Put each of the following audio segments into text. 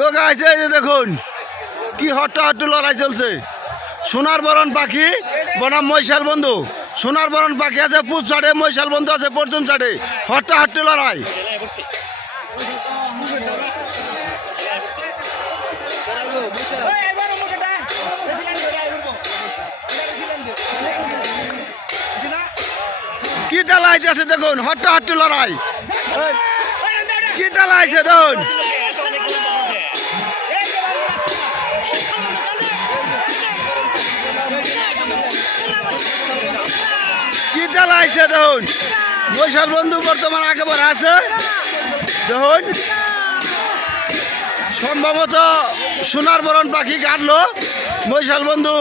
তো গাইছে এই যে দেখুন কি হট্টাহট্টি লড়াই চলছে। সোনার বরণ পাখি বনাম মৈশাল বন্ধু। সোনার বরণ পাখি আছে পূব সাইডে, মৈশাল বন্ধু আছে পশ্চিম সাইডে। হট্টাহট্টি লড়াই। কি চালাইছে আছে দেখুন, হট্টাহট্টি লড়াই। কি চালাইছে দেখুন, কি চালাইছে দেখুন। মৈশাল বন্ধু বর্তমান একেবারে আছে দেখুন। সম্ভবত সোনার বরণ পাখি কাটলো, মৈশাল বন্ধু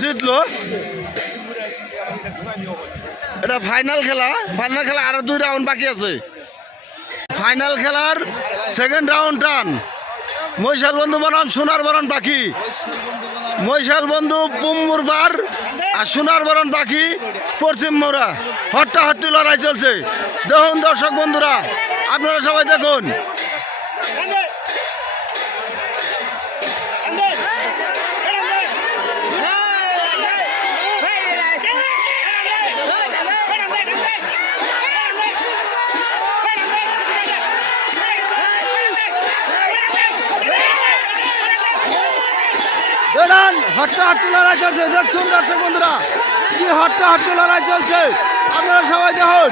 জিতলো। এটা ফাইনাল খেলা। ফাইনাল খেলা আরো 2 রাউন্ড বাকি আছে। ফাইনাল খেলার সেকেন্ড রাউন্ড টান। মৈশাল বন্ধু বনাম সোনার বরণ পাখি। মৈশাল বন্ধু পুম্বুরবার আর সোনার বরণ পাখি পশ্চিম মোড়া। হট্টাহট্টি লড়াই চলছে দেখুন। দর্শক বন্ধুরা আপনারা সবাই দেখুন। হট্টাহট্টি লড়াই চলছে দেখুন দর্শক বন্ধুরা, কি হট্টাহট্টি লড়াই চলছে আপনারা সবাই দেখুন।